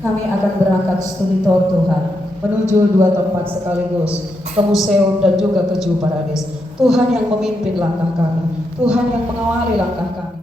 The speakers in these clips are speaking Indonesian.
kami akan berangkat studi tour Tuhan, menuju 2 tempat sekaligus, ke museum dan juga ke Ju Paradis. Tuhan yang memimpin langkah kami, Tuhan yang mengawali langkah kami.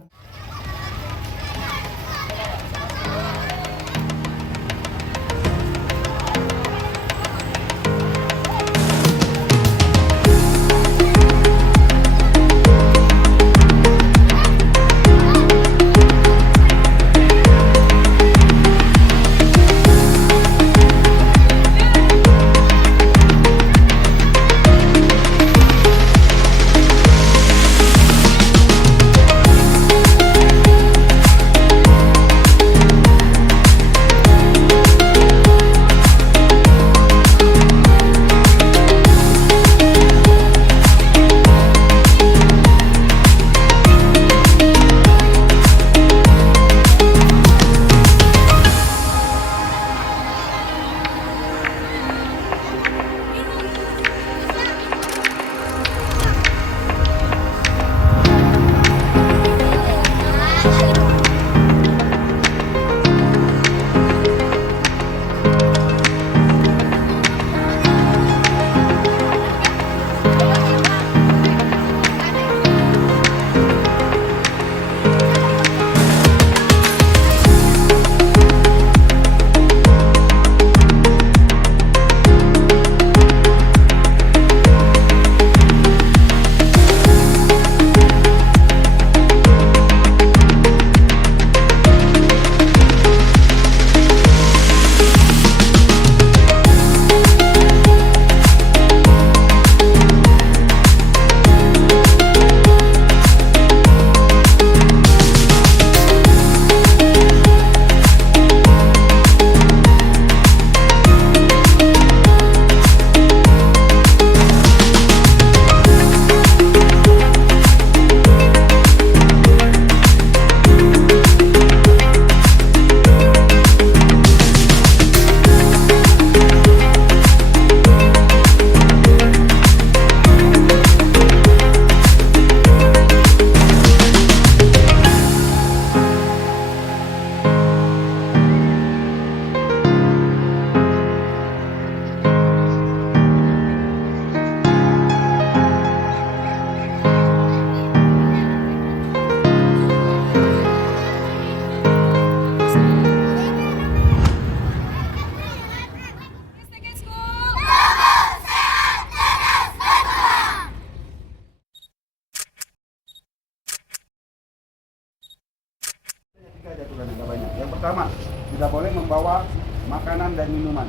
Yang pertama, tidak boleh membawa makanan dan minuman.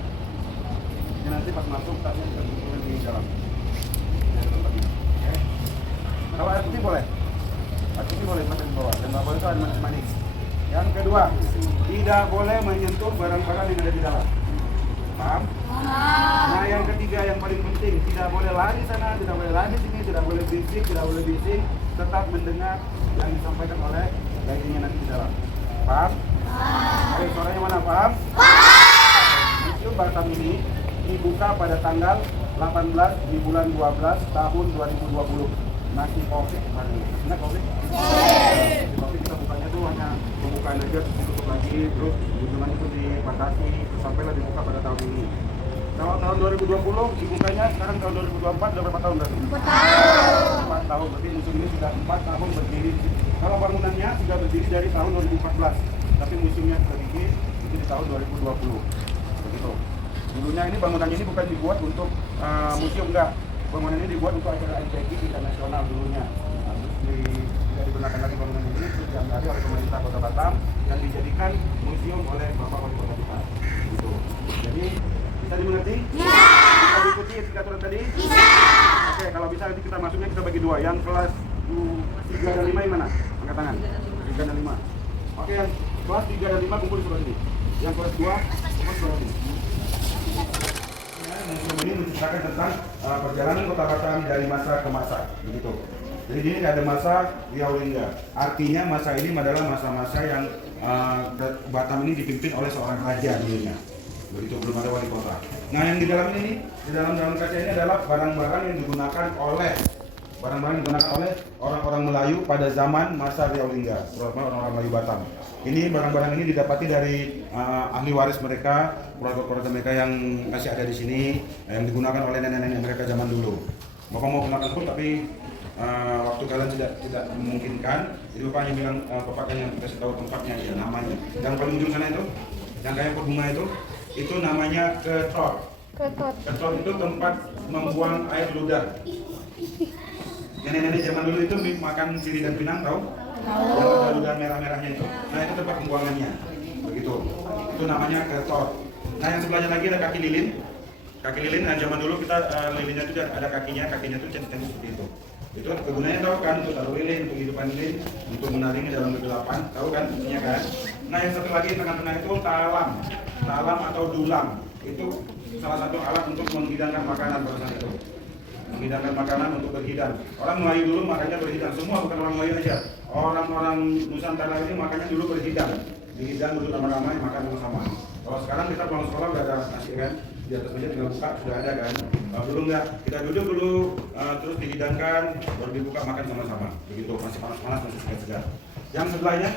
Jadi nanti pas masuk tasnya bisa di dalam. Kalau air putih boleh, masih dibawa. Dan nggak boleh itu air manis. Yang kedua, tidak boleh menyentuh barang-barang yang ada di dalam. Paham? Nah, yang ketiga yang paling penting, tidak boleh lari sana, tidak boleh lari sini, tidak boleh bising, tetap mendengar yang disampaikan oleh guide-nya nanti di dalam. Paham? Oke, suaranya mana? Paham? Museum Batam ini dibuka pada tanggal 18 di bulan 12 tahun 2020. Masih COVID kemarin. Ingat COVID? Di COVID kita bukanya tuh hanya pembukaan aja, ditutup lagi, terus kunjungan itu dibatasi, sampailah dibuka pada tahun ini. Kalau tahun 2020 dibukanya, sekarang tahun 2024 udah berapa tahun berarti? 4 tahun. 4 tahun, berarti museum ini sudah 4 tahun berdiri. Kalau bangunannya sudah berdiri dari tahun 2014, tapi museumnya sudah bikin itu di tahun 2020. Begitu. Dulunya ini bangunannya ini bukan dibuat untuk museum, enggak. Bangunan ini dibuat untuk acara IPG internasional dulunya. Tidak digunakan lagi bangunan ini, terus diambil oleh pemerintah Kota Batam dan dijadikan museum oleh Bapak Wali Kota kita. Gitu. Jadi bisa dimengerti? Bisa. Bisa diikuti aturan tadi? Bisa. Oke, kalau bisa nanti kita masuknya kita bagi dua. Yang kelas 3 dan 5 yang mana? Angkat tangan. 3 dan 5. Oke, yang kelas 3 dan 5 kumpul di sebelah sini. Yang kelas 2 kumpul di sebelah sini. Museum ini menceritakan tentang perjalanan Kota Batam dari masa ke masa, begitu. Jadi di sini ada masa Riau-Lingga. Artinya masa ini adalah masa-masa yang Batam ini dipimpin oleh seorang raja dulunya. Begitu, belum ada wali kota. Nah, yang di dalam ini, di dalam kaca ini adalah barang-barang yang digunakan oleh Barang-barang digunakan oleh orang-orang Melayu pada zaman masa Riau Lingga, terutama orang-orang Melayu Batam. Ini barang-barang ini didapati dari ahli waris mereka, keluarga-keluarga mereka yang masih ada di sini, yang digunakan oleh nenek-nenek mereka zaman dulu. Bapak mau gunakan pun, tapi waktu kalian tidak memungkinkan, jadi bapak hanya bilang bapak yang kasih tahu tempatnya aja, namanya. Yang paling ujung sana itu, yang kayak pot bunga itu namanya ketrot. Ketrot itu tempat membuang air ludah. Yang nenek-nenek zaman dulu itu makan siri dan pinang, tahu? Yang ada ludah merah-merahnya itu. Nah itu tempat pembuangannya. Begitu. Itu namanya ketrot. Nah yang sebelahnya lagi ada kaki lilin. Kaki lilin, nah zaman dulu kita lilinnya itu ada kakinya itu cantik-cantik seperti itu. Itu kan kegunaannya tahu kan, untuk taruh lilin, untuk hidupan lilin, untuk menaringnya dalam kegelapan, tahu kan isinya kan? Nah yang satu lagi tengah-tengah itu talam atau dulang. Itu salah satu alat untuk menghidangkan makanan pada saat itu. Menghidangkan makanan untuk berhidang. Orang Melayu dulu makannya berhidang, semua bukan orang Melayu aja. Orang-orang Nusantara ini makannya dulu berhidang. Dihidang dulu ramai-ramai, makan sama-sama. Kalau sekarang kita pulang sekolah udah ada nasi kan, di atas meja tinggal buka sudah ada kan. Dulu enggak, kita duduk dulu terus dihidangkan, baru dibuka makan sama-sama. Begitu, masih panas-panas, masih segar-segar. Yang sebelahnya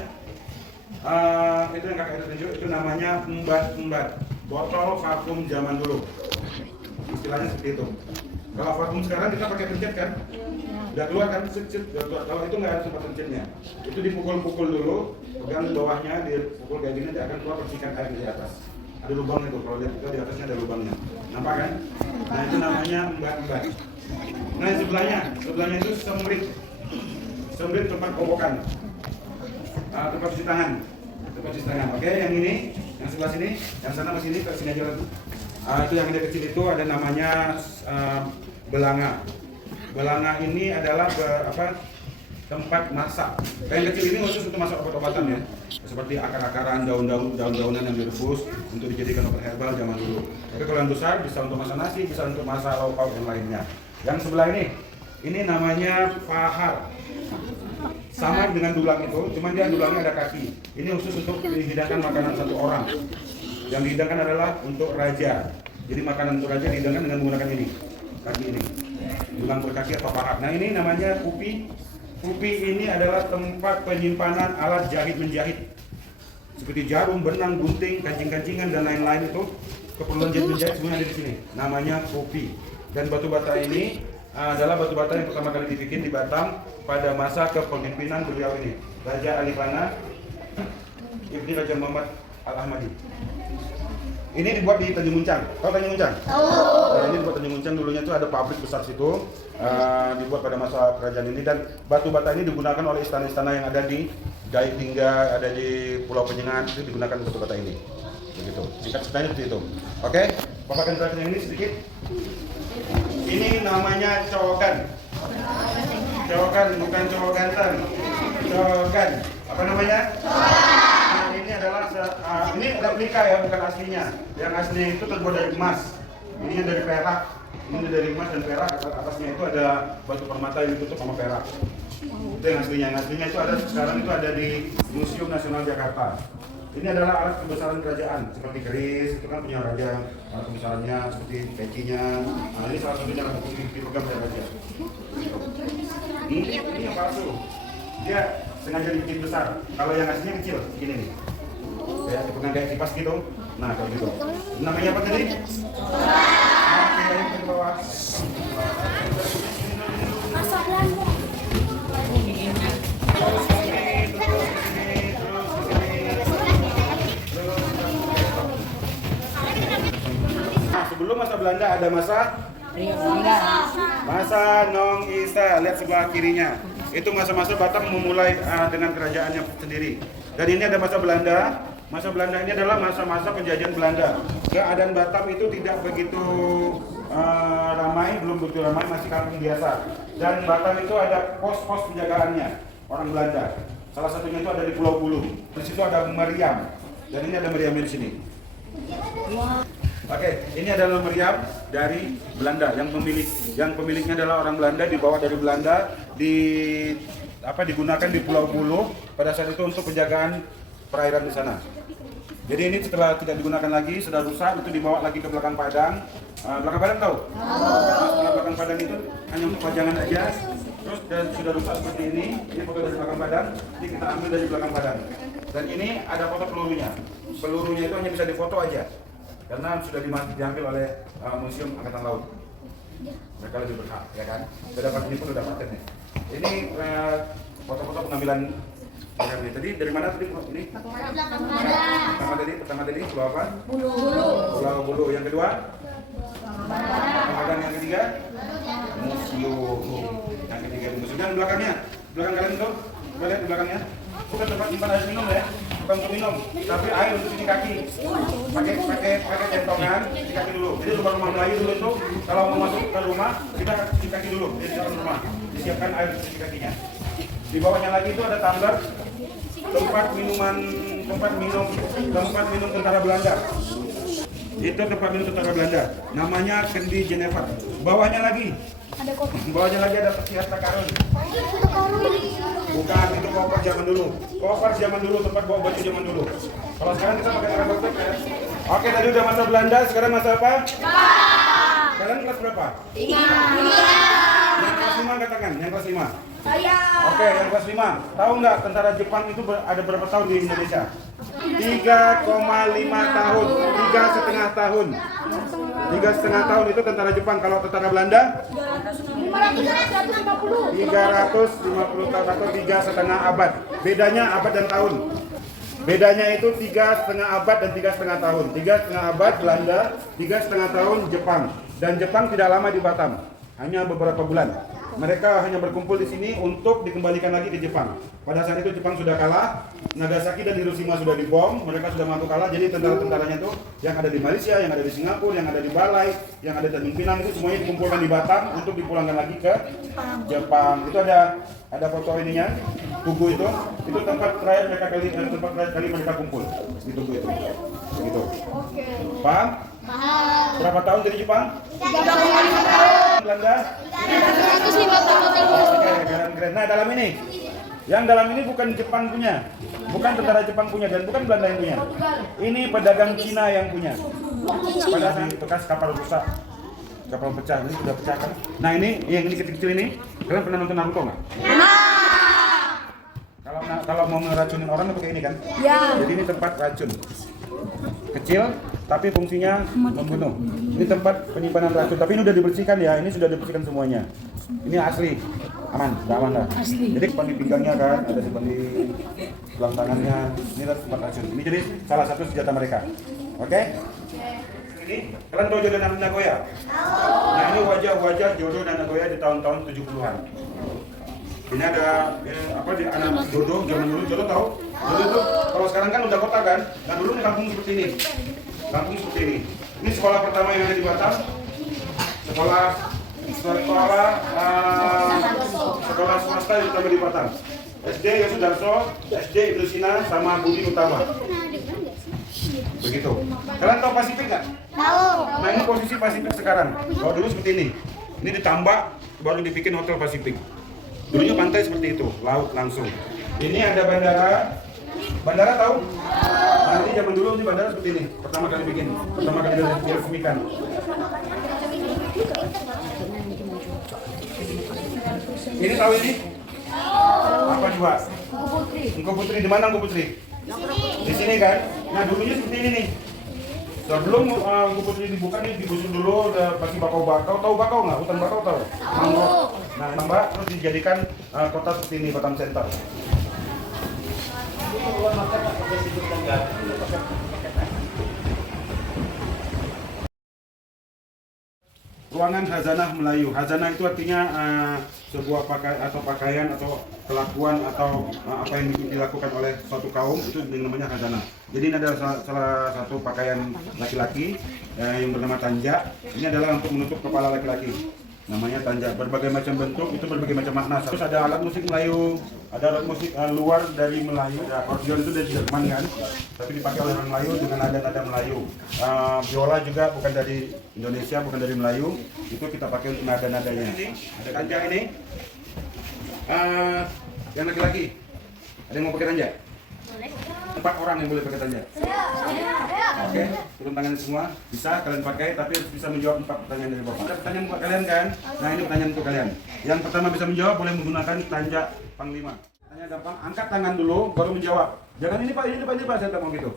itu yang kakak tunjuk, itu namanya embat, botol vakum zaman dulu. Istilahnya seperti itu. Kalau vakum sekarang kita pakai pencet kan, udah keluar kan, udah keluar. Kalau itu nggak ada tempat pencetnya, itu dipukul-pukul dulu, pegang bawahnya, dipukul kayak gini, dia akan keluar percikan air di atas. Ada lubang itu, kalau lihat kita di atasnya ada lubangnya, nampak kan? Nah itu namanya embat. Nah yang sebelahnya itu sembrit tempat kobokan, tempat cuci tangan. Oke, yang ini, yang sebelah sini, yang sana ke sini aja lagi. Itu yang ada kecil itu ada namanya belanga. Belanga ini adalah tempat masak. Yang kecil ini khusus untuk masak obat-obatan ya. Seperti akar-akaran, daun-daunan yang direbus untuk dijadikan obat herbal zaman dulu. Tapi kalau yang besar bisa untuk masak nasi, bisa untuk masak lauk-lauk yang lainnya. Yang sebelah ini namanya pahar. Sama dengan dulang itu, cuma dia dulangnya ada kaki. Ini khusus untuk dihidangkan makanan satu orang. Yang dihidangkan adalah untuk raja. Jadi makanan untuk raja dihidangkan dengan menggunakan ini, kaki ini. Dulang berkaki atau pahat. Nah ini namanya kupi. Kupi ini adalah tempat penyimpanan alat jahit menjahit. Seperti jarum, benang, gunting, kancing-kancingan dan lain-lain itu. Keperluan jahit menjahit semuanya ada di sini. Namanya kupi. Dan batu bata ini adalah batu bata yang pertama kali dibikin di Batam pada masa kepemimpinan beliau ini, Raja Alifana Ibni Raja Muhammad Al-Ahmadi. Ini dibuat di Tanjung Muncang. Tahu Tanjung Muncang? Nah, ini dibuat Tanjung Muncang, dulunya itu ada pabrik besar situ, dibuat pada masa kerajaan ini, dan batu bata ini digunakan oleh istana-istana yang ada di Dai Tingga, ada di Pulau Penyengat, itu digunakan batu bata ini. Begitu. Singkat ceritanya seperti itu. Oke, Bapak akan jelaskan yang ini sedikit. Ini namanya cowokan. Cowokan bukan cowok ganteng. Cowokan. Apa namanya? Nah, ini adalah ini replika ya, bukan aslinya. Yang aslinya itu terbuat dari emas. Ini dari perak. Ini dari emas dan perak. Atasnya itu ada batu permata yang ditutup sama perak. Itu yang aslinya. Yang aslinya itu ada sekarang itu ada di Museum Nasional Jakarta. Ini adalah alat kebesaran kerajaan, seperti keris, itu kan punya raja, alat kebesarannya, seperti pecinya. Nah, ini salah satunya alat dipegang oleh raja. Ini yang palsu. Dia sengaja dibikin besar. Kalau yang aslinya kecil, begini nih. Kayak dipegang kayak kipas gitu. Nah, kayak gitu. Namanya apa tadi? Oke, yang ke bawah. Masak Belanda. Sebelum masa Belanda ada masa Nong Isa. Lihat sebelah kirinya. Itu masa-masa Batam memulai dengan kerajaannya sendiri. Dan ini ada masa Belanda. Masa Belanda ini adalah masa-masa penjajahan Belanda. Keadaan Batam itu tidak begitu ramai, belum begitu ramai, masih kampung biasa. Dan Batam itu ada pos-pos penjagaannya orang Belanda. Salah satunya itu ada di Pulau Bulu. Di situ ada meriam. Dan ini ada meriamnya di sini. Oke, ini adalah meriam dari Belanda yang pemiliknya adalah orang Belanda, dibawa dari Belanda, digunakan di Pulau Bulu pada saat itu untuk penjagaan perairan di sana. Jadi ini setelah tidak digunakan lagi, sudah rusak, itu dibawa lagi ke belakang Padang. Belakang Padang tahu? Setelah belakang Padang itu hanya untuk pajangan aja. Terus dan sudah rusak seperti ini foto dari belakang badan, jadi kita ambil dari belakang badan. Dan ini ada foto pelurunya. Pelurunya itu hanya bisa difoto aja, karena sudah diambil oleh Museum Angkatan Laut. Mereka lebih berhak, ya kan? Sudah dapat ini pun sudah paten nih. Ini foto-foto pengambilan barang ini. Tadi dari mana tadi? Ini? Pertama tadi, pulau apa? Pulau Bulu. Yang kedua? Badan. Yang ketiga? Museum. Yang ketiga museum. Dan belakangnya, belakang kalian itu, coba lihat di belakangnya. Bukan tempat simpan air minum ya, bukan untuk minum, tapi air untuk cuci kaki. Pakai centongan, cuci kaki dulu. Jadi rumah Melayu dulu itu, kalau mau masuk ke rumah, kita cuci kaki dulu di dalam rumah. Disiapkan air untuk cuci kakinya. Di bawahnya lagi itu ada tumbler, tempat minum tentara Belanda. Itu tempat minum tentara Belanda. Namanya Kendi Geneva. Bawahnya lagi ada peti harta karun. Bukan, itu koper zaman dulu. Koper zaman dulu, tempat bawa baju zaman dulu. Kalau sekarang kita pakai koper ya. Oke, tadi udah masa Belanda, sekarang masa apa? Kalian kelas berapa? 5. Yang kelas 5 katakan, yang kelas 5. Oke, yang kelas 5. Tahu nggak tentara Jepang itu ada berapa tahun di Indonesia? 3,5 tahun, 3,5 tahun. 3,5 tahun itu tentara Jepang. Kalau tentara Belanda 350 tahun atau 3,5 abad. Bedanya abad dan tahun. Bedanya itu 3,5 abad dan 3,5 tahun. 3,5 abad Belanda, 3,5 tahun Jepang. Dan Jepang tidak lama di Batam, hanya beberapa bulan. Mereka hanya berkumpul di sini untuk dikembalikan lagi ke Jepang. Pada saat itu Jepang sudah kalah, Nagasaki dan Hiroshima sudah dibom, mereka sudah mampu kalah. Jadi tentara-tentaranya itu yang ada di Malaysia, yang ada di Singapura, yang ada di Balai, yang ada di Tanjung Pinang itu semuanya dikumpulkan di Batam untuk dipulangkan lagi ke Jepang. Itu ada foto ininya, Tugu itu tempat terakhir mereka kumpul di Tugu itu. Begitu. Paham? Berapa tahun dari Jepang? 3,5 tahun. Belanda? 350 tahun. Oke, keren. Nah, yang dalam ini bukan Jepang punya, bukan tentara Jepang punya, dan bukan Belanda yang punya. Ini pedagang Cina yang punya. Pada saat bekas kapal rusak, kapal pecah, ini sudah pecah kan? Nah ini, yang ini kecil-kecil ini, kalian pernah nonton Naruto nggak? Kalau mau ngeracunin orang itu kayak ini kan? Ya. Jadi ini tempat racun. Kecil, tapi fungsinya membunuh. Ini tempat penyimpanan racun, tapi ini sudah dibersihkan ya, ini sudah dibersihkan semuanya. Ini asli, aman, sudah aman lah. Jadi simpan di pinggangnya kan, ada simpan di tulang tangannya, ini adalah tempat racun. Ini jadi salah satu senjata mereka. Oke? Ini, kalian tahu Jodo dan Nagoya? Nah ini wajah-wajah Jodo dan Nagoya di tahun-tahun 70-an. Ini ada apa di anak Jodo zaman dulu. Jodo tahu? Jodo itu kalau sekarang kan udah kota kan. Nah dulu ini kampung seperti ini. Kampung seperti ini. Ini sekolah pertama yang ada di Batam. Sekolah swasta yang pertama di Batam. SD Yosudarso, SD Idrusina sama Budi Utama. Begitu. Kalian tahu Pasifik nggak? Tahu. Nah ini posisi Pasifik sekarang. Kalau dulu seperti ini. Ini ditambah baru dibikin Hotel Pasifik. Dulunya pantai seperti itu, laut langsung. Ini ada bandara. Bandara tahu? Nanti zaman dulu ini bandara seperti ini. Pertama kali bikin, pertama kali diresmikan. Ini tahu ini? Apa juga? Engku Putri. Di mana Engku Putri? Di sini kan? Nah dulunya seperti ini nih. Sebelum Engku Putri dibuka nih, digusur dulu, pasti bakau-bakau. Tahu bakau nggak? Hutan bakau tahu? Mangrove. Nah, nambah terus dijadikan kota seperti ini, Batam Center. Ruangan Khazanah Melayu. Khazanah itu artinya sebuah pakaian atau kelakuan atau apa yang dilakukan oleh suatu kaum, itu yang namanya khazanah. Jadi ini adalah salah satu pakaian laki-laki yang bernama tanja. Ini adalah untuk menutup kepala laki-laki. Namanya tanja. Berbagai macam bentuk, itu berbagai macam makna. Terus ada alat musik Melayu, ada alat musik luar dari Melayu. Akordeon itu dari Jerman kan, tapi dipakai oleh orang Melayu dengan nada-nada Melayu. Biola juga bukan dari Indonesia, bukan dari Melayu. Itu kita pakai untuk nada-nadanya. Ada tanja ini. Yang laki-laki, ada yang mau pakai tanja? 4 orang yang boleh pakai tanja. Oke, turun tangan semua. Bisa kalian pakai, tapi harus bisa menjawab 4 pertanyaan dari Bapak. Ada pertanyaan buat kalian kan? Nah, ini pertanyaan untuk kalian. Yang pertama bisa menjawab boleh menggunakan tanda panglima. Tanya gampang, angkat tangan dulu, baru menjawab. Jangan ini Pak, saya tak mau gitu.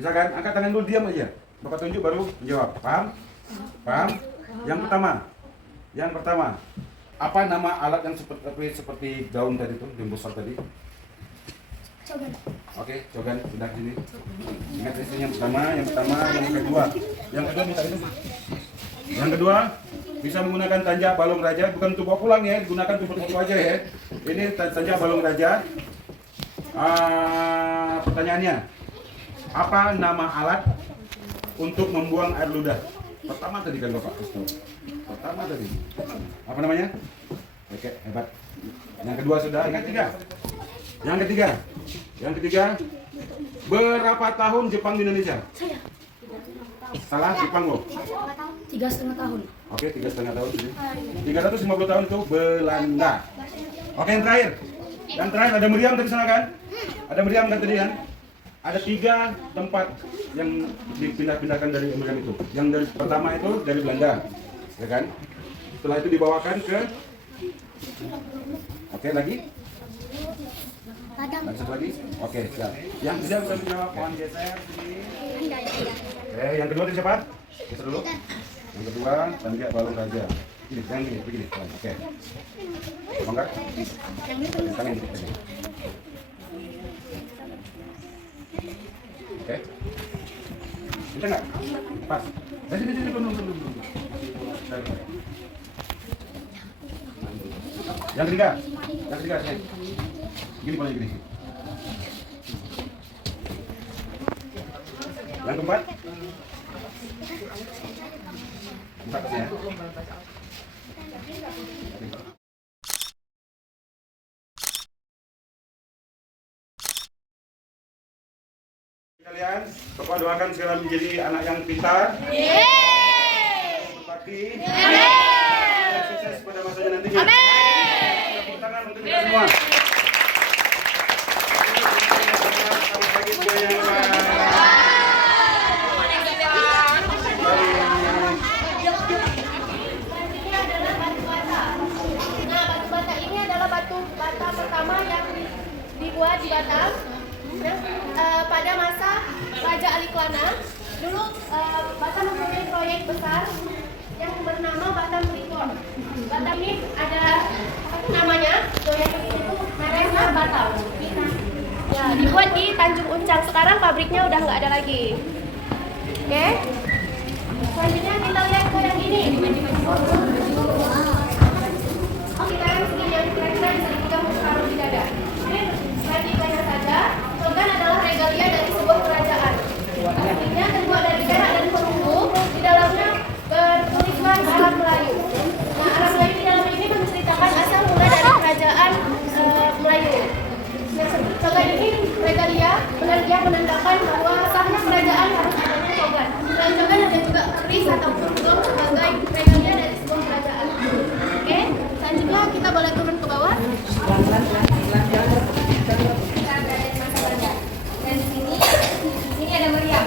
Bisa kan? Angkat tangan dulu, diam aja. Bapak tunjuk baru menjawab. Paham? Paham? Yang pertama, apa nama alat yang seperti daun tadi tuh, yang besar tadi? Oke, cogan sudah sini. Ingat itu yang pertama, yang kedua minta itu. Yang kedua bisa menggunakan tanja balong raja, bukan untuk bawa pulang ya, digunakan untuk foto aja ya. Ini tanja balong raja. Pertanyaannya, apa nama alat untuk membuang air ludah? Pertama tadi kan Bapak kasih. Pertama tadi. Apa namanya? Oke, hebat. Yang kedua sudah, yang ketiga, berapa tahun Jepang di Indonesia? Salah, Jepang loh. 3,5 tahun. Oke, 3,5 tahun. 350 tahun itu Belanda. Oke, yang terakhir ada meriam tadi sana kan? Ada meriam kan tadi kan? Ada 3 tempat yang dipindah-pindahkan dari meriam itu. Yang dari pertama itu dari Belanda, ya kan? Setelah itu dibawakan ke. Oke, lagi? Dan satu lagi? Oke, siap. Yang tidak bisa menjawab, mohon geser sini. Oke, yang kedua tadi siapa? Geser dulu. Yang kedua, tanja balong raja. Gini, jangan gini, begini. Oke. Bangga? Tangan ini. Oke. Bisa nggak? Pas. Sini, belum. Yang ketiga, sini. Gini boleh gini. Yang keempat. Buka sini ya. Kalian, Bapak doakan segera menjadi anak yang pintar. Berbakti. Sukses pada masanya nantinya. Tepuk tangan untuk kita semua. Dibuat di Batam pada masa Raja Aliklana. Dulu Batam mempunyai proyek besar yang bernama Batam Return. Batam ini ada namanya, proyek itu Marina Batam. Ya, dibuat di Tanjung Uncang. Sekarang pabriknya udah nggak ada lagi. Oke. Selanjutnya kita lihat ke yang ini. Kita yang segini yang kira-kira bisa dipegang separuh di dada. Selanjutnya saja, slogan adalah regalia dari sebuah kerajaan. Artinya terbuat dari perak dan perunggu, di dalamnya bertuliskan Arab Melayu. Nah, Arab Melayu di dalam ini menceritakan asal mula dari kerajaan Melayu. Nah, slogan ini regalia yang menandakan bahwa sahnya kerajaan harus adanya slogan. Selain slogan ada juga keris ataupun gong sebagai regalia dari sebuah kerajaan. Oke, selanjutnya kita boleh turun ke bawah. Dan di sini ada meriam.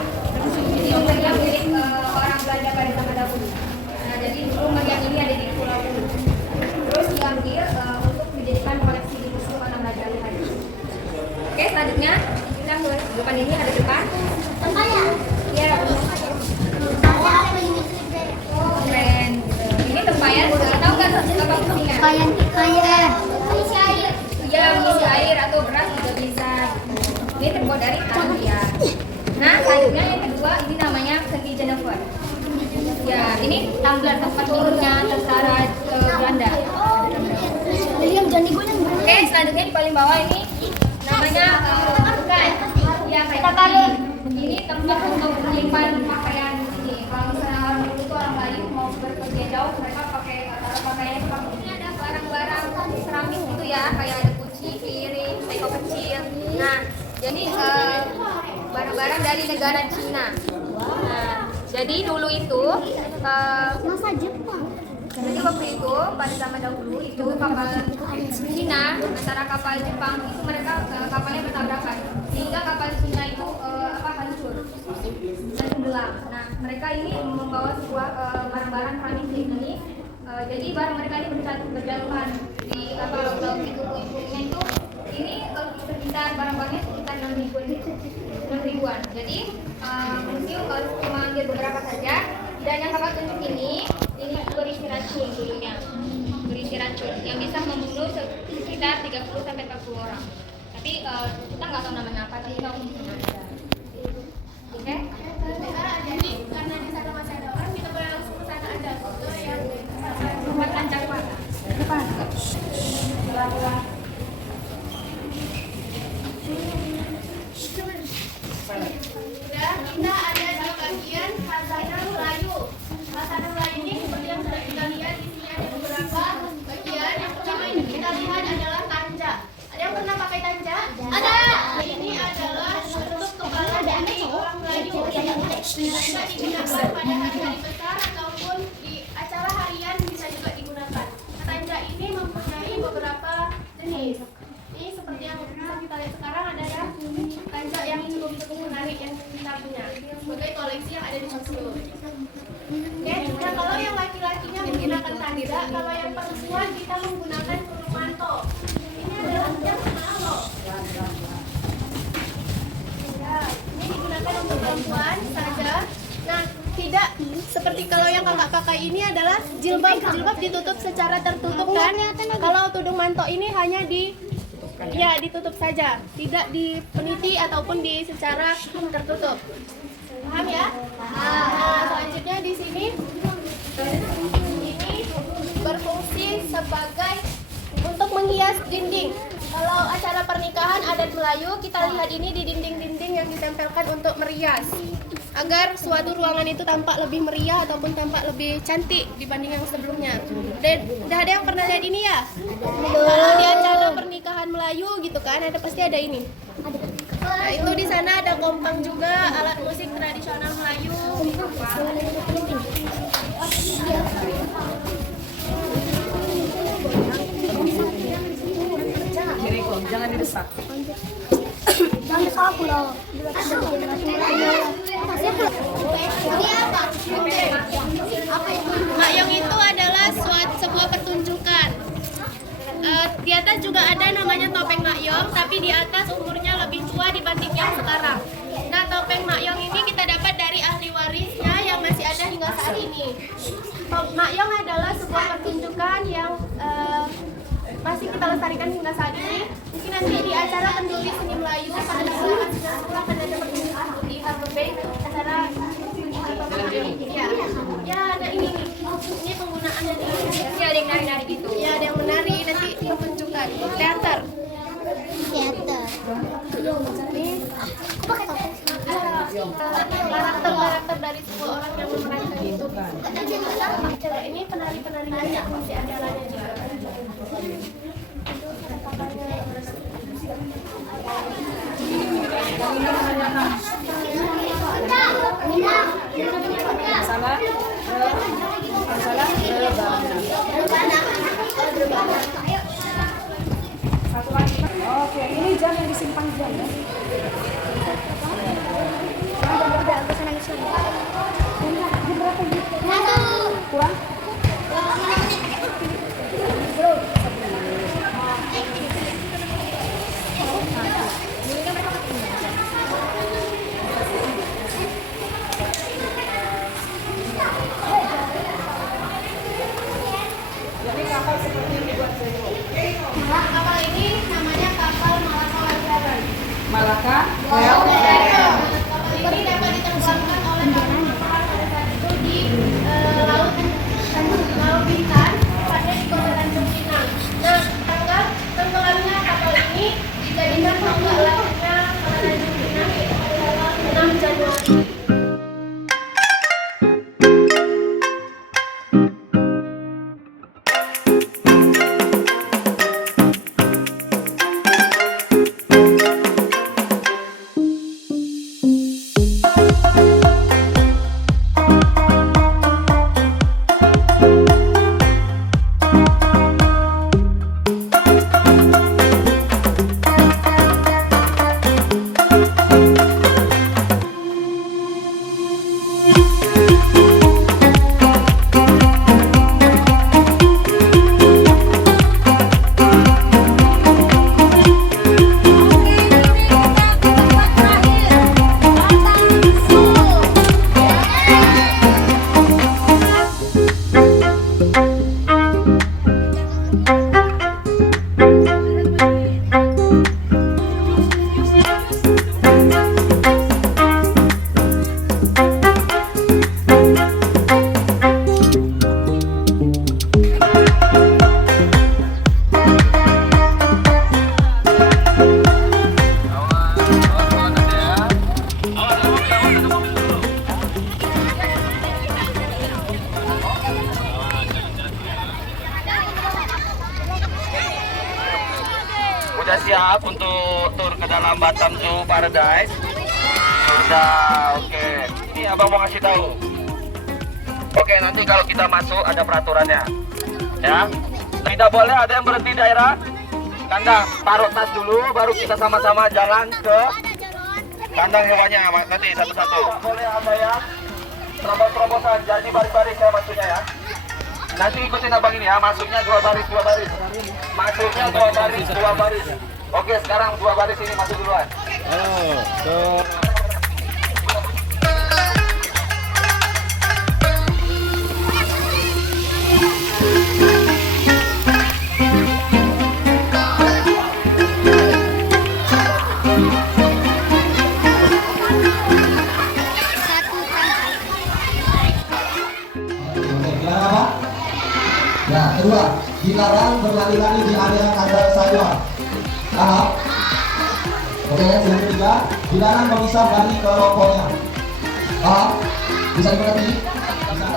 Ini meriam milik orang Belanda pada zaman dahulu. Nah, jadi dulu meriam ini ada di Pulau Bulu. Terus diambil untuk dijadikan koleksi di Museum Alam Raja Ali. Oke, selanjutnya kita ke depan ini ada depan. Tempayan. Iya, keren. Ini tempayan. Tahu kan apa fungsinya? Tempayan air. Isi air. Iya, mengisi air atau beras juga bisa. Ini terbuat dari tanah ya. Nah, selanjutnya yang kedua ini namanya kendi Jennifer. Ya, ini tumbler tempat turunnya tentara Belanda. Oke, selanjutnya di paling bawah ini namanya bukan. Ya, kayak ini tempat untuk menyimpan pakaian di sini. Kalau misalnya orang dulu itu orang Melayu mau bepergian jauh, mereka pakai pakaian seperti ini. Ada barang-barang keramik gitu ya, kayak ada kunci, piring, teko kecil. Nah, jadi barang-barang dari negara Cina. Nah, jadi dulu itu masa Jepang. Jadi waktu itu pada zaman dahulu itu kapal Cina antara kapal Jepang itu mereka kapalnya bertabrakan sehingga kapal Cina itu hancur. Dan pulang. Nah, mereka ini membawa sebuah barang-barang kami ke ini. Jadi barang mereka ini berjatuhan di kapal laut itu puingnya itu ini sekitar barang-barangnya sekitar 6 ribuan. Jadi museum cuma ambil beberapa saja. Dan yang kakak tunjuk ini berisi racun dulunya, berisi racun yang bisa membunuh sekitar 30 sampai 40 orang. Tapi kita nggak tahu namanya apa, tapi kamu mungkin ada. Oke? Jadi karena di sana masih ada orang, kita boleh langsung ke sana ada foto yang Tempat lancar mata. Depan. Sudah, kita ada di bagian Khazanah Melayu. Khazanah Melayu ini seperti yang sudah kita lihat di sini ada beberapa bagian. Yang pertama ini kita lihat adalah tanja. Ada yang pernah pakai tanja? Ada. Ini adalah tutup kepala dari orang Melayu. Bisa digunakan pada hari-hari besar ataupun di acara harian bisa juga digunakan. Tanja ini mempunyai beberapa jenis. Ini seperti yang bisa kita lihat sekarang ada ya tanja yang cukup menarik yang kita punya sebagai koleksi yang ada di museum. Oke, nah kalau yang laki-lakinya menggunakan tanja, kalau yang perempuan kita menggunakan kurung manto. Ini adalah yang manto. Ya, ini digunakan untuk perempuan saja. Nah, tidak seperti kalau yang kakak pakai ini adalah jilbab. Jilbab ditutup secara tertutup kan? Kalau tudung manto ini hanya ditutup saja, tidak dipeniti ataupun secara tertutup. Paham ya? Nah, selanjutnya di sini ini berfungsi sebagai untuk menghias dinding. Kalau acara pernikahan adat Melayu, kita lihat ini di dinding-dinding yang ditempelkan untuk merias agar suatu ruangan itu tampak lebih meriah ataupun tampak lebih cantik dibanding yang sebelumnya. Dan udah ada yang pernah lihat ini ya? Kalau di acara pernikahan Melayu gitu kan, pasti ada ini. Nah, itu di sana ada kompang juga, alat musik tradisional Melayu. Jangan didesak. Jangan salah pulau. Makyong itu adalah sebuah pertunjukan. Di atas juga ada namanya topeng makyong, tapi di atas umurnya lebih tua dibanding yang sekarang. Nah, topeng makyong ini kita dapat dari ahli warisnya yang masih ada hingga saat ini. Makyong adalah sebuah pertunjukan yang masih kita lestarikan hingga saat ini. Mungkin nanti di acara kenduri seni Melayu pada sekolah akan ada pertunjukan di Harbor Bay, acara ya ada ini nih. Ini penggunaan dari Ya, ada yang nari-nari gitu. ya ada yang menari, nanti pertunjukan teater. Karakter dari semua orang yang memerankan itu. Ini penari-penari lainnya masih ada lainnya juga. Salah. Salah. Satu lagi. Oke, ini jam yang disimpan jam ya. Kurang? Kapal ini namanya kapal Malaka Wajaran. Malaka. Kapal ini dapat diterbangkan oleh orang pada saat itu di laut siap untuk tur ke dalam Batam Zoo Paradise? Sudah, oke. Ini abang mau kasih tahu. Oke, nanti kalau kita masuk ada peraturannya, ya. Tidak boleh ada yang berhenti di daerah kandang. Taruh tas dulu, baru kita sama-sama jalan ke kandang hewannya. Nanti satu-satu. Tidak boleh ada yang terobos-terobosan. Jadi baris-baris ya masuknya ya. Nanti ikutin abang ini ya. Masuknya dua baris. Masuknya dua baris. Oke, sekarang dua baris ini masuk duluan. Ya, kedua, dilarang berlari-lari di area kandang satwa. Paham? Oke, yang ketiga, dilarang memisah dari kelompoknya. Paham? Bisa dimengerti? Bisa.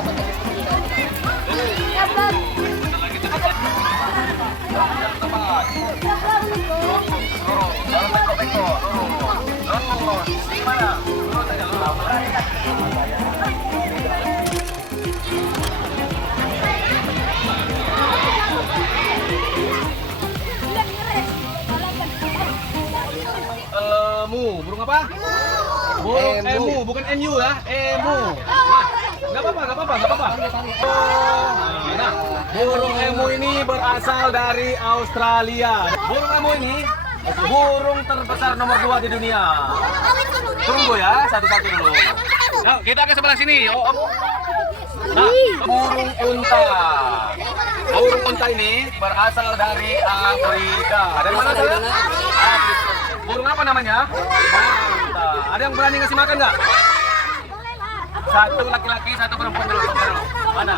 Burung apa? Burung emu, bukan NU ya, emu. Nggak apa-apa. Nah, burung emu ini berasal dari Australia. Burung emu ini burung terbesar nomor 2 di dunia. Tunggu ya, satu-satu dulu. Nah, kita ke sebelah sini. Nah, burung unta. Burung unta ini berasal dari Afrika. Dari mana saya? Afrika. Burung apa namanya? Unta. Ada yang berani ngasih makan nggak? Satu laki-laki, satu perempuan dulu. Mana?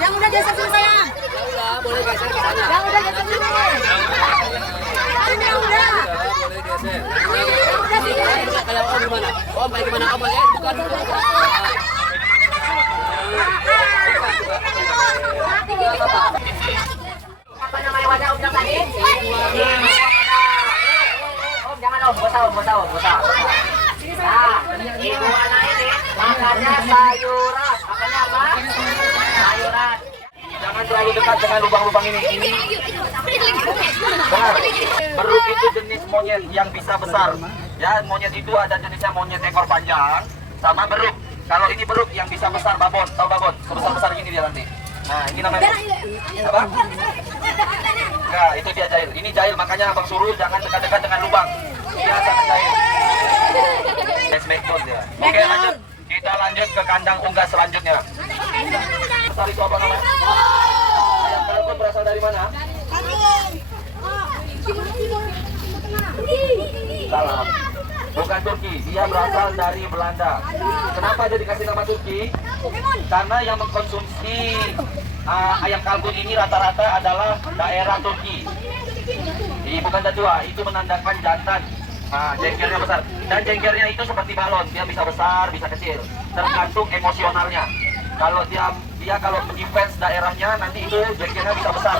Yang udah geser sini sayang. Boleh geser ke sana. Yang udah geser sini. Ini udah. Boleh geser. Udah sini. Kalau om gimana? Om baik gimana om ya? Bukan. Apa namanya wajah om jangan ini? Om jangan om, bosau. Nah, iguana ini makannya sayuran. Makannya apa? Sayuran. Jangan terlalu dekat dengan lubang-lubang ini. Benar. Beruk itu jenis monyet yang bisa besar. Ya, monyet itu ada jenisnya monyet ekor panjang sama beruk. Kalau ini beruk yang bisa besar, babon. Tahu babon? Sebesar-besar gini dia nanti. Nah, ini namanya apa? Enggak, itu dia jahil. Ini jahil, makanya abang suruh jangan dekat-dekat dengan lubang. Dia sangat jahil. Smackdown dia. Oke, lanjut. Kita lanjut ke kandang unggas selanjutnya. Besar itu apa namanya? Ayam kalkun berasal dari mana? Salah. Bukan Turki, dia berasal dari Belanda. Kenapa dia dikasih nama Turki? Karena yang mengkonsumsi ayam kalkun ini rata-rata adalah daerah Turki. Bukan tetua, itu menandakan jantan. Jengkelnya besar. Dan jengkelnya itu seperti balon, dia bisa besar, bisa kecil. Tergantung emosionalnya. Kalau dia kalau defense daerahnya, nanti itu jengkelnya bisa besar.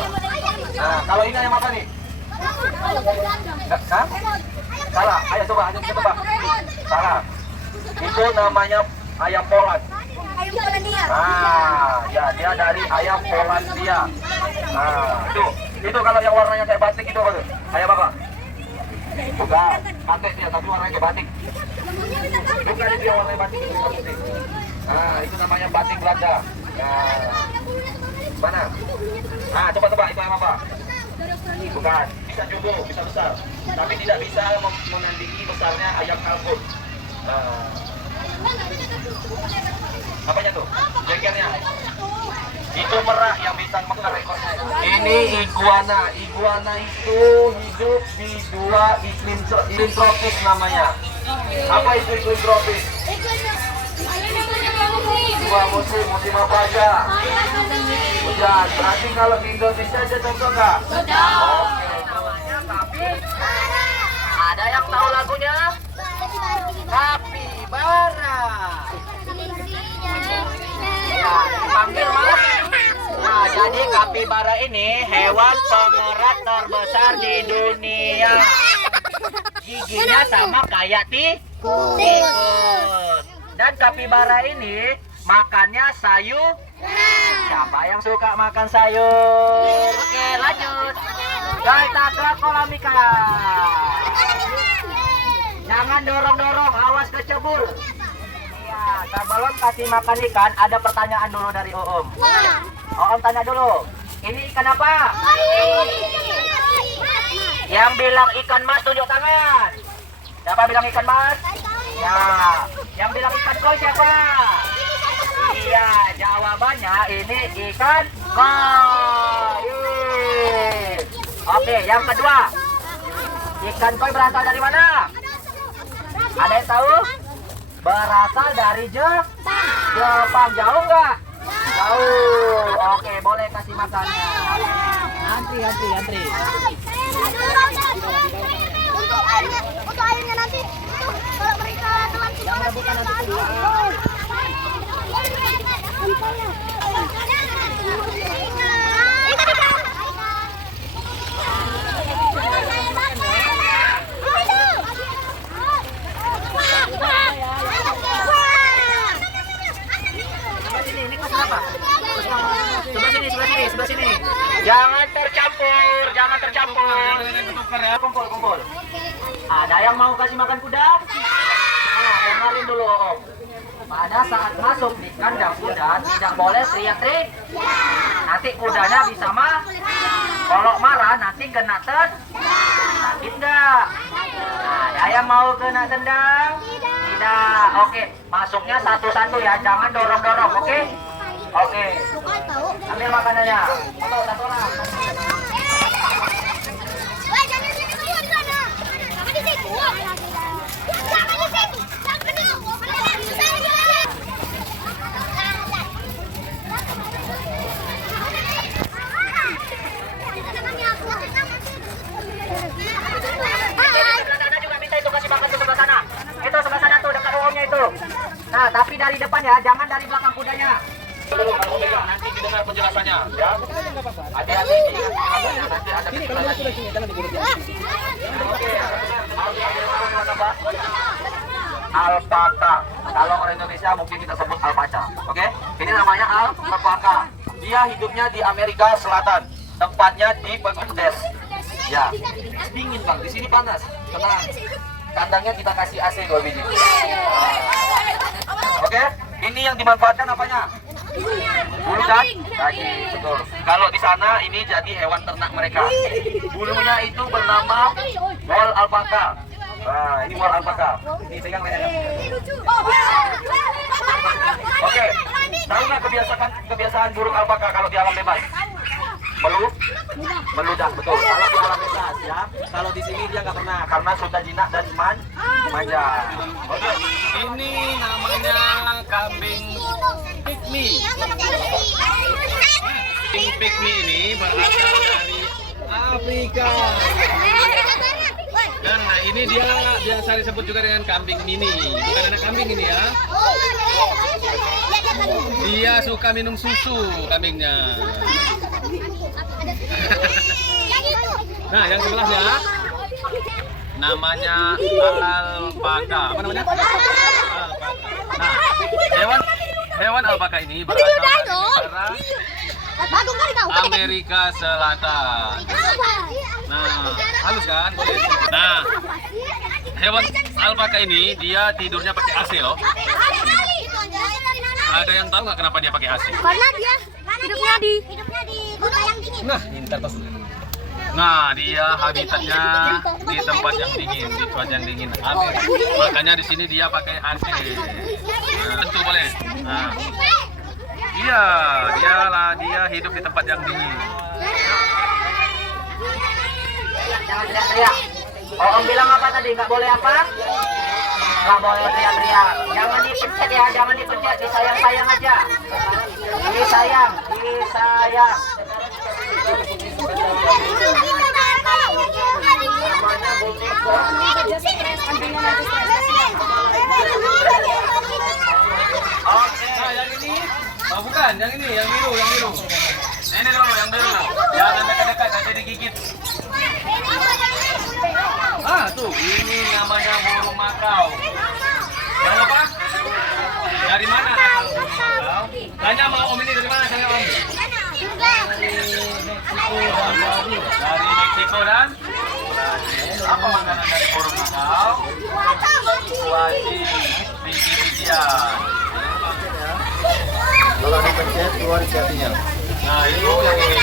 Nah, kalau ini ayam apa nih? Hah? Salah, ayo coba, ayo kita tebak. Salah. Itu namanya ayam Poland. Ya dia dari ayam Polandia. Itu kalau yang warnanya kayak batik itu apa tuh? Ayam apa? Bukan, batik dia, tapi warnanya kayak batik. Bukan itu yang warnanya batik itu putih. Itu namanya batik Belanda. Mana? Coba tebak itu ayam apa? Bukan, bisa jugo, bisa besar, tapi tidak bisa menandingi besarnya ayam kalkun. Apanya tuh? Jengkelnya? Itu merak yang bisa mekar ekornya. Ini iguana. Iguana itu hidup di dua iklim tropis namanya. Apa itu iklim tropis? Dua musim apa aja? Hujan. Berarti kalau di Indonesia aja contoh nggak? Oke. Tapi ada yang tahu lagunya? Capibara. kapibara. Ya, dipanggil Mas. Nah, jadi kapibara ini hewan pengerat terbesar di dunia. Giginya sama kayak tikus. Dan kapibara ini makannya sayur. Siapa yang suka makan sayur? Oke, lanjut. Kita ke kolam ikan. Jangan dorong-dorong, awas kecebur. Ya, sebelum kasih makan ikan, ada pertanyaan dulu dari Om. Om tanya dulu, ini ikan apa? Yang bilang ikan mas tunjuk tangan. Siapa bilang ikan mas? Ya, yang bilang ikan koi siapa? Iya, jawabannya ini ikan koi. Oke, yang kedua, ikan koi berasal dari mana? Ada yang tahu? Berasal dari Jepang. Jauh nggak? Jauh. Oke, boleh kasih makannya. Antri. Untuk airnya nanti kalau mereka telan semangat kita Sebelah sini. Jangan tercampur. Kumpul. Ada yang mau kasih makan kuda? Nah, dengerin dulu Om. Pada saat masuk di kandang kuda tidak boleh teriak-teriak. Nanti kudanya bisa kalau marah nanti kena sakit nggak? Nah, ada yang mau kena tendang? Tidak. Oke, masuknya satu-satu ya, jangan dorong-dorong. Oke? Oke. Ambil makanannya. Satu orang. Itu sebelah sana tuh dekat umumnya itu. Nah, tapi dari depan ya, jangan dari belakang kudanya. Nanti didengar penjelasannya, ya. Hati-hati. Nanti ada alpaka. Kalau orang Indonesia mungkin kita sebut alpaca. Oke? Ini namanya alpaka. Dia hidupnya di Amerika Selatan. Tempatnya di Bangladesh. Ya. Dingin Bang, di sini panas. Tenang. Kandangnya kita kasih AC 2 biji. Oke? Ini yang dimanfaatkan apanya? Bulu dan daging, betul. Kalau di sana ini jadi hewan ternak mereka. Bulunya itu bernama wool alpaka. Nah, ini wool alpaka. Ini pegang lehernya. Oke, tahu nggak kebiasaan burung alpaka kalau di alam bebas? Meludah, betul. Kalau di alam bebas ya. Kalau di sini dia nggak pernah karena sudah jinak dan manja. Oke, Ini namanya kambing pygmy. Kambing pygmy ini berasal dari Afrika. Nah, ini dia biasa disebut juga dengan kambing mini. Bukan anak kambing ini ya. Dia suka minum susu kambingnya. Nah, yang sebelahnya namanya alpaka. Apa namanya? Alpaka. Nah, hewan alpaka ini berasal dari negara Amerika Selatan. Nah, halus kan? Nah, hewan alpaka ini dia tidurnya pakai AC loh. Ada yang tahu nggak kenapa dia pakai AC? Karena dia hidupnya di kota yang dingin. Nah, ini terus. Nah, dia habitatnya di tempat yang dingin, di cuaca yang dingin. Makanya di sini dia pakai AC. Nah, tentu boleh. Nah, dia hidup di tempat yang dingin. Jangan teriak-teriak. Om bilang apa tadi? Nggak boleh apa? Nggak boleh teriak-teriak. Jangan dipencet ya, jangan dipencet. Disayang-sayang aja. Disayang. Namanya bukan, yang ini, yang biru, yang biru. Ini dulu, yang biru. Jangan dekat-dekat, nanti digigit. Ah, tuh, ini namanya burung makau. Jangan lupa. Dari mana asal burung makau? Tanya sama Om ini dari mana saya Om? Dari Meksiko dan apa makanan dari burung makau? Wajib biji-bijian. Kalau dipencet keluar jatinya. Nah itu yang ini.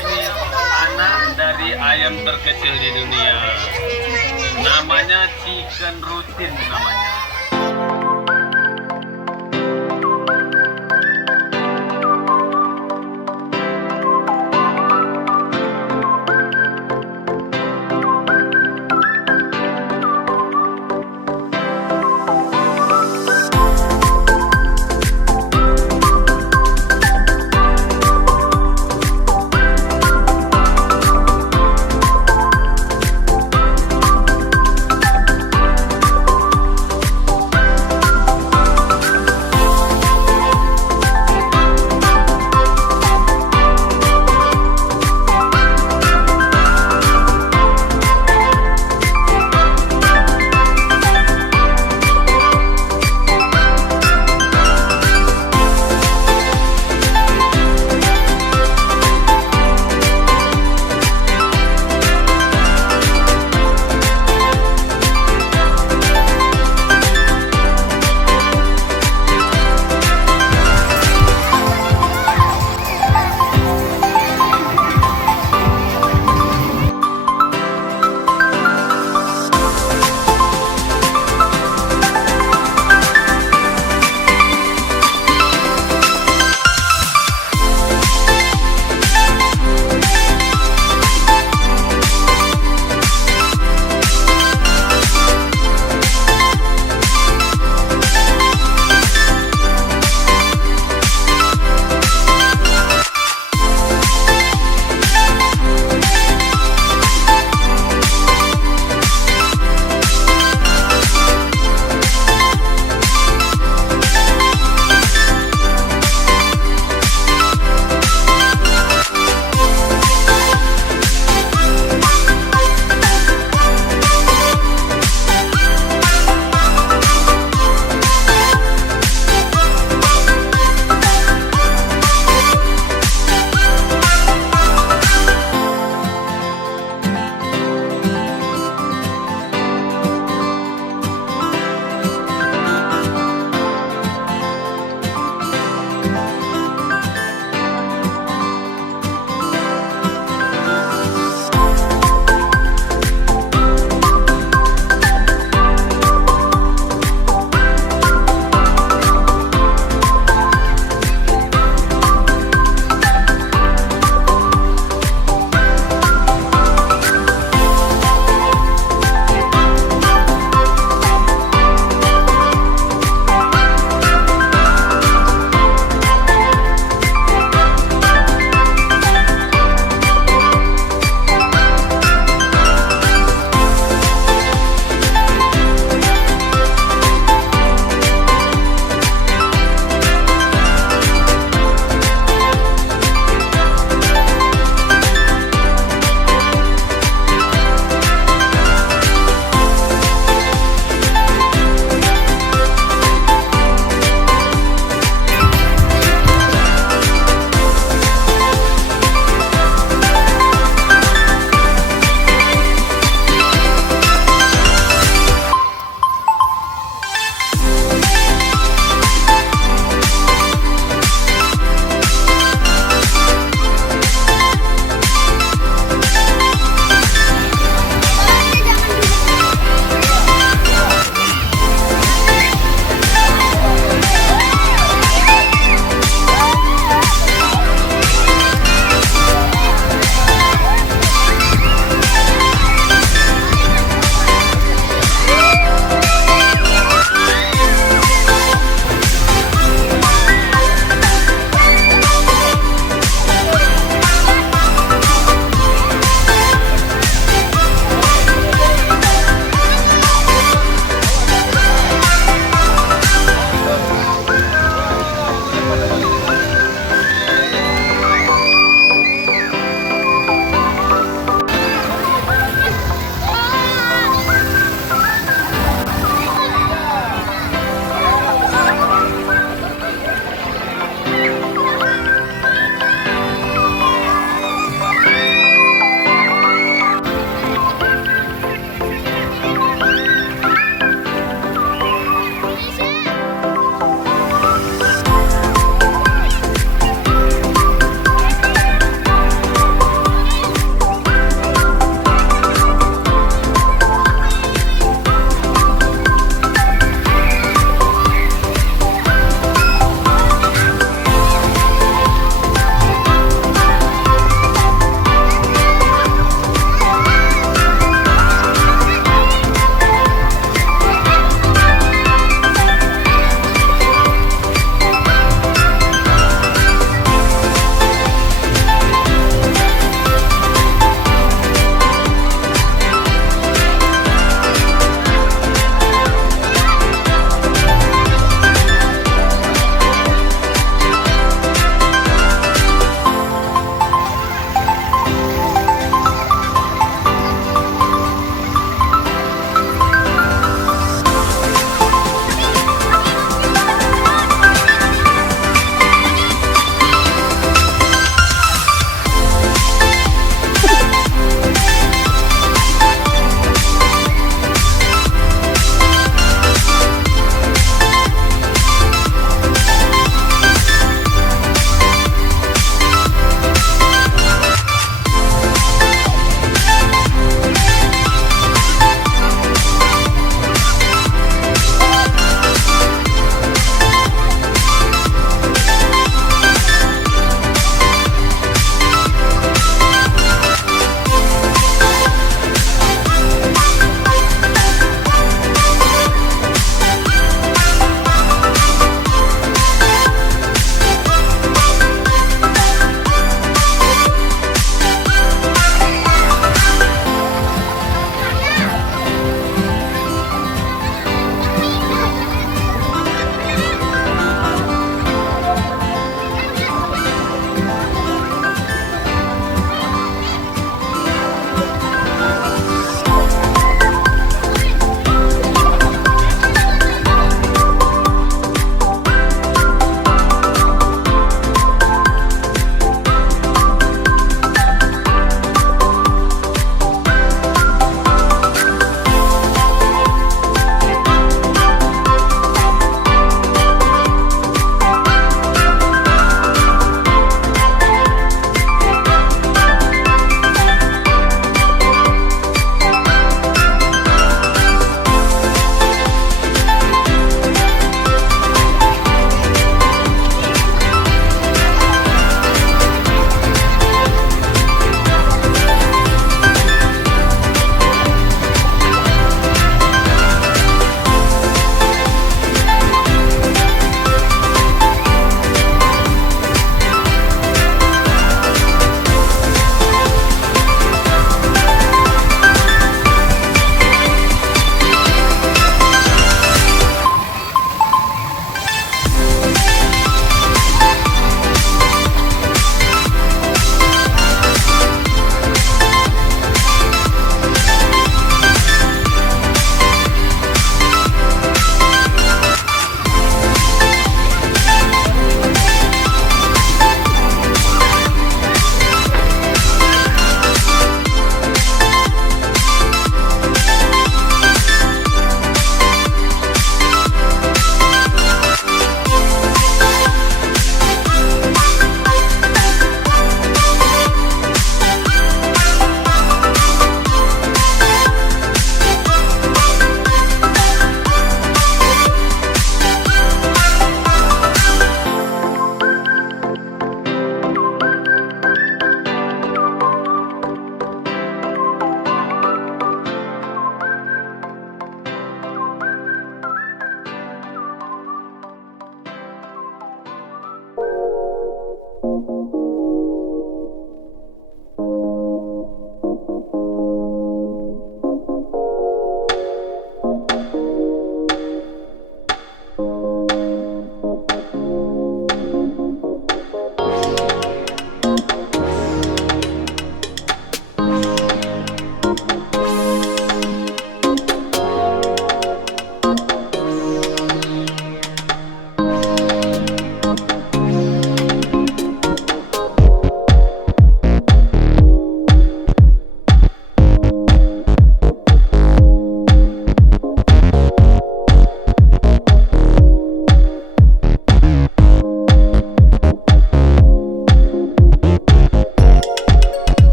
Ini anak dari ayam terkecil di dunia. Namanya chicken rutin namanya.